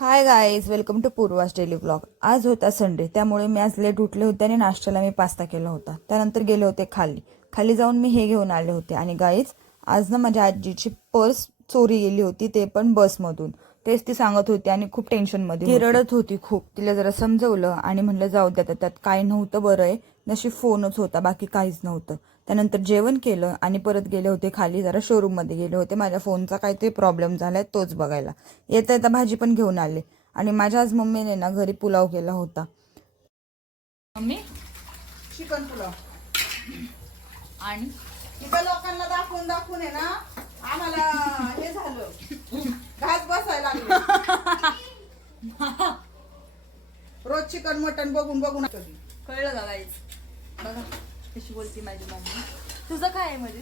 High guys, welcome to Purva's daily blog. आज होता Sunday, त्यामुळे मी आज लेट उठले होते आणि नाश्त्याला मी पास्ता केला होता. त्यानंतर गेले होते खाली जाऊन मी हे घेऊन आले होते. आणि गाईज, आज ना माझ्या आजीची पर्स चोरी गेली होती, ते पण बसमधून. तेच ती सांगत होती आणि खूप टेन्शनमध्ये ती रडत होती खूप. तिला जरा समजवलं आणि म्हणलं जाऊ द्या, त्यात काय नव्हतं, बरं आहे, नशीब फोनच होता, बाकी काहीच नव्हतं. त्यानंतर जेवण केलं आणि परत गेले होते खाली, जरा शोरूममध्ये गेले होते. माझ्या फोनचा काहीतरी प्रॉब्लेम झालाय तोच बघायला. येता येता भाजी पण घेऊन आले. आणि माझ्या आज मम्मीने ना घरी पुलाव केला होता. Mummy chicken pulao. आणि इथं लोकांना दाखवून दाखवून आहे ना आम्हाला हे झालं, घास बसायला लागले. रोज चिकन मटन बघून बघून कळलं का गाईज? बघा कशी बोलती माझी मम्मी. तुझं काय आहे मध्ये?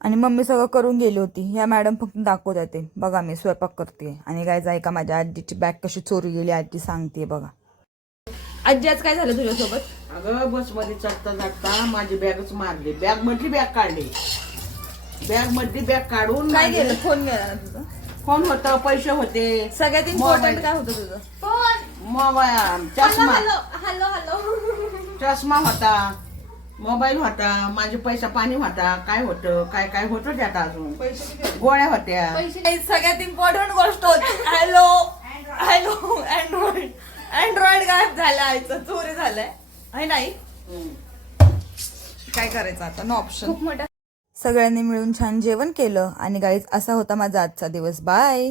आणि मम्मी सगळं करून गेली होती. ह्या मॅडम फक्त दाखवत येते. बघा मी स्वयंपाक करते. आणि काय जाय का माझ्या आजीची बॅग कशी चोरी गेली आजी सांगते बघा. आजी आज काय झालं तुझ्यासोबत? अगं बस मध्ये चढता चढता माझी बॅगच मारली. बॅग मधली बॅग काढली. बॅग मधली बॅग काढून काय केलं? फोन गेला ना तुझा? फोन होता, पैसे होते, सगळ्यात इम्पॉर्टंट काय होतं तुझं? फोन, मोबाईल, चष्मा, हॅलो हॅलो. चष्मा होता, मोबाईल होता, माझे पैसा पाणी होता. काय होतं, काय काय होतं त्यात अजून गोळ्या होत्या. सगळ्यात इम्पॉर्टंट गोष्ट होती. Hello hello. अँड्रॉइड गायब झाला, आईचं चोरी झालाय. आहे नाही, काय करायचं आता, नो ऑप्शन. खूप मोठा. सगळ्यांनी मिळून छान जेवण केलं. आणि गाईज, असा होता माझा आजचा दिवस. बाय.